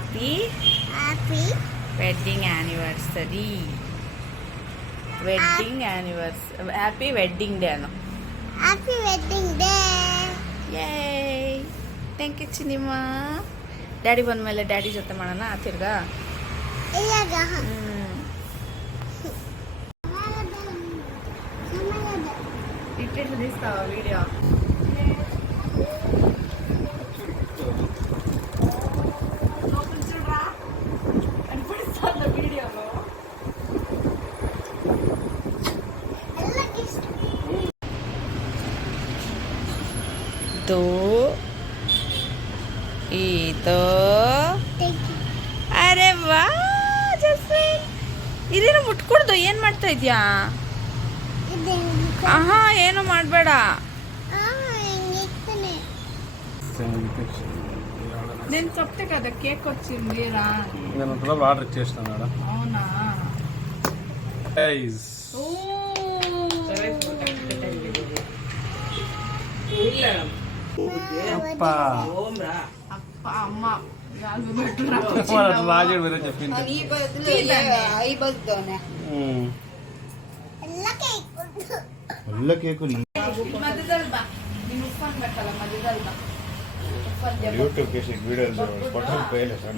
Happy wedding anniversary. Wedding anniversary, happy wedding day Anu. Happy wedding day. ಯೇ thank you ಚಿನಿಮಾ. Daddy ಬಂದ ಮೇಲೆ daddy ಜೊತೆ ಮಾಡೋಣ ತಿರ್ಗಾ. ಇಟ್ಟಿಟ್ಟು తీస్తావ వీడియో? వీడియోలో ಇದು ಅರೆ ವಾ ಜಸ್ಮಿನ್, ಇದೇನು ಮುಟ್ಕೊಡ್ದು. ಏನ್ ಮಾಡ್ತಾ ಇದ್ಯಾ? ಆಹಾ ಏನು ಮಾಡಬೇಡ. నేను చెప్తే కదా కేక్ వచ్చింది రా. నేను అప్పుడు ఆర్డర్ చేస్తాను మేడం. అవునా? అప్ప అమ్మ రాజుడు వేరే చెప్పింది. ఒళ్ళ కేకు యూట్యూబ్ చేసి వీడియోలు కొట్టలు పోయలే సార్.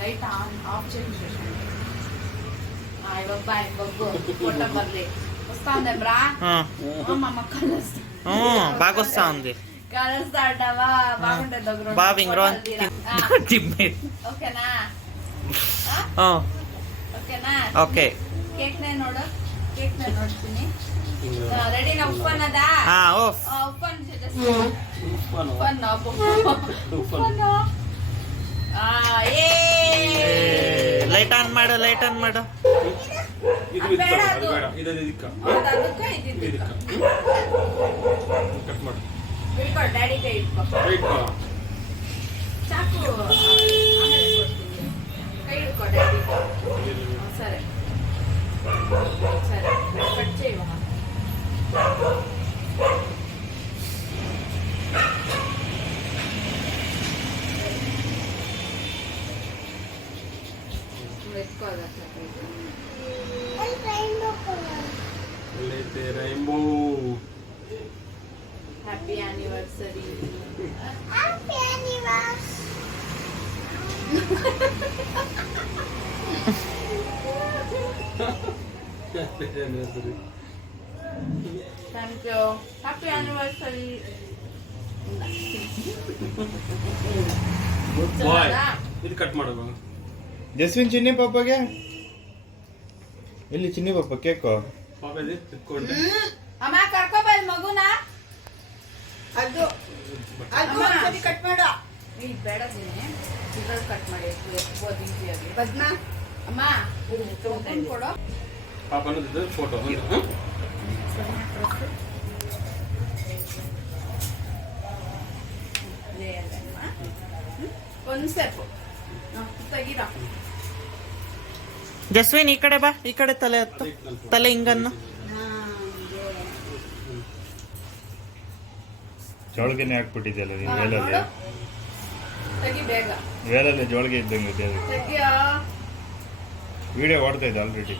లైట్ ఆఫ్ చేసి వస్తా ఉంది బ్రా. బాగా వస్తా ఉంది. కలుస్తా అంటావా? బాగుంటుంది. బాగా ఓకేనా? ಓಕೆನಾ? ಓಕೆ. ಕೇಕ್ ನೇ ನೋಡು, ಕೇಕ್ ನೇ ನೋಡ್ತೀನಿ. ರೆಡಿ ನಾ? ಉಪ್ಪನ್ ಅದ? ಹಾ ಓಫ್. ಉಪ್ಪನ್ ಉಪ್ಪನ್ ಏ ಲೈಟ್ ಆನ್ ಮಾಡು, ಲೈಟ್ ಆನ್ ಮಾಡು. ಬೇಡ ಅದು. ಅದಕ್ಕ ಇದು ಬಿಡ್ಕೊ, ಡ್ಯಾಡಿ ಕೈ ಇಟ್ಕೊ. ಚಾಕು ಕೈ ಹಿಡ್ಕೊ ಡ್ಯಾಡಿ. సరే సరే కట్ చేయవా? Rainbow. Happy anniversary. Happy anniversary. Thank you. Happy anniversary. ಇದು ಕಟ್ ಮಾಡು. ಜಸ್ವಿನ್ ಚಿನ್ನಿ ಪಾಪಗೆ ಎಲ್ಲಿ? ಚಿನ್ನಿ ಪಾಪ ಕೇಕು ಪಾಪದಿ ತಿಕ್ಕೊಂಡೆ. ಅಮ್ಮ ಕರ್ಕೋಬಾಯ್ ಮಗುನ. ಅದು ಅದು ಕಟ್ ಮಾಡ. ಈ ಬೇಡ ದಿನೇ ಇದ್ರಲ್ಲಿ ಕಟ್ ಮಾಡಿ ಎತ್ಬೋದು ಈಸಿಯಾಗಿ. ಪದ್ಮ ಅಮ್ಮ ಕೊಡೋ. ಪಾಪನದ್ದು ಫೋಟೋ. ಒಂದು ಸ್ಟೆಪ್ ತೆಗೀರಾ. ಜಸ್ವಿನ್ ಈ ಕಡೆ ಬಾ, ಈ ಕಡೆ ತಲೆ ಹತ್ತು. ತಲೆ ಹಿಂಗನ್ನು ಜೋಳಿಗೆನೆ ಹಾಕ್ಬಿಟ್ಟಿದ್ಯಲ್ಲ ನೀವು ವೇಲಲ್ಲಿ. ತೆಗಿ ಬೇಗ. ವೇಲಲ್ಲಿ ಜೋಳಿಗೆ ಇದ್ದಂಗೆ ಇದೆ. ತೆಗಿಯೋ. ವಿಡಿಯೋ ಓಡ್ತಾ ಇದೆ ಆಲ್ರೆಡಿ.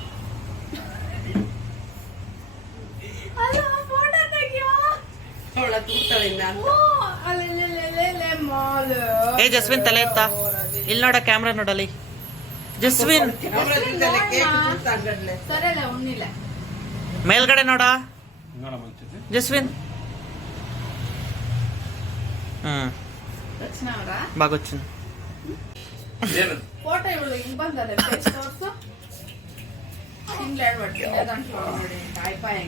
ಅಲ್ಲ ಫೋಟೋ ತೆಗಿಯೋ. ಅವಳ ತೂಗ್ತಾಳಿಂದ ಅಲ್ಲೇ ಮಾಲು. ಏ ಜಸ್ವಿನ್ ತಲೆ ಎತ್ತ. ಇಲ್ಲಿ ನೋಡ, ಕ್ಯಾಮ್ರಾ ನೋಡಲಿ. ಜಸ್ವಿನ್ ಸರಿಯಲ್ಲ ಉಣ್ಣಿಲ್ಲ. ಮೇಲ್ಗಡೆ ನೋಡ ಜಸ್ವಿನ್. ರಚನಾ ಅವರ ಬಾಗೊಚ್ಚು ಫೋಟೋ ಇವಳು ಹಿಂಗ್ ಬಂದಲ್ಲ ಫೇಸ್ ತೋರ್ಸು. ಹಿಂಗ್ ಹೇಳ್ಬಿಡ್ತೀನಿ ಅದಂತ ನೋಡಿ ಕಾಯ್ಪಾಯ